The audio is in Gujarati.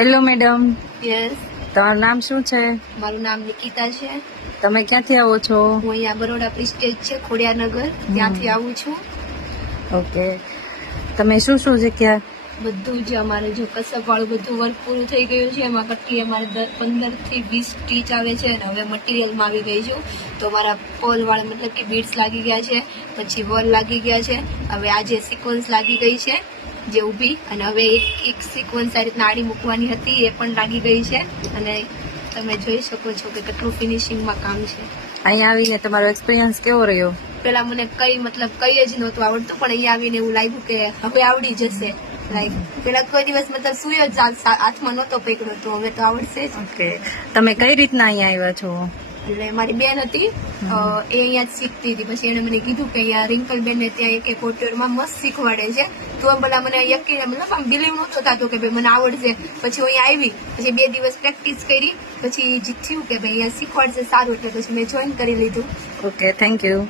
હેલો મેડમ, યસ, તમારું નામ શું છે? મારું નામ નિકિતા છે. તમે ક્યાંથી આવો છો? હું અહીંયા બરોડા પ્રિસ્ટેજ છે ખોડિયારનગર, ત્યાંથી આવું છું. ઓકે, તમે શું શું શીખ્યા? બધું જ અમારે જો કસબ વાળું બધું વર્ક પૂરું થઈ ગયું છે. એમાં કટકી અમારે 15 થી 20 સ્ટીચ આવે છે અને હવે મટીરિયલમાં આવી ગઈ છું. તો અમારા પોલ વાળા મતલબ કે બીડ્સ લાગી ગયા છે, પછી વોલ લાગી ગયા છે. હવે આજે સિક્વન્સ લાગી ગઈ છે જે ઊભી, અને હવે એક સિક્વન્સ આ રીતના આડી મૂકવાની હતી એ પણ લાગી ગઈ છે. અને તમે જોઈ શકો છો કે કેટલું ફિનિશિંગમાં કામ છે. અહીંયા આવીને તમારો એક્સપિરિયન્સ કેવો રહ્યો? પેલા મને કઈ જ નહોતું આવડતું, પણ અહીંયા આવીને એવું લાગ્યું કે હવે આવડી જશે. લાઈક પેલા કોઈ દિવસ મતલબ સુયો જ હાથમાં નહોતો પકડ્યો, તો હવે તો આવડશે જ. ઓકે, તમે કઈ રીતના અહીંયા આવ્યા છો? એટલે મારી બેન હતી, એ અહીંયા જ શીખતી હતી. પછી એને મને કીધું કે અહીંયા રિંકલ બેન ને ત્યાં એક કોટરમાં મસ્ત શીખવાડે છે. તો પેલા મને યકીન મતલબ આમ બિલીવ નહોતો થતો કે ભાઈ મને આવડશે. પછી હું અહીંયા આવી, પછી 2 દિવસ પ્રેક્ટિસ કરી, પછી થયું કે ભાઈ અહીંયા શીખવાડશે સારું, એટલે પછી મેં જોઈન કરી લીધું. Okay, thank you.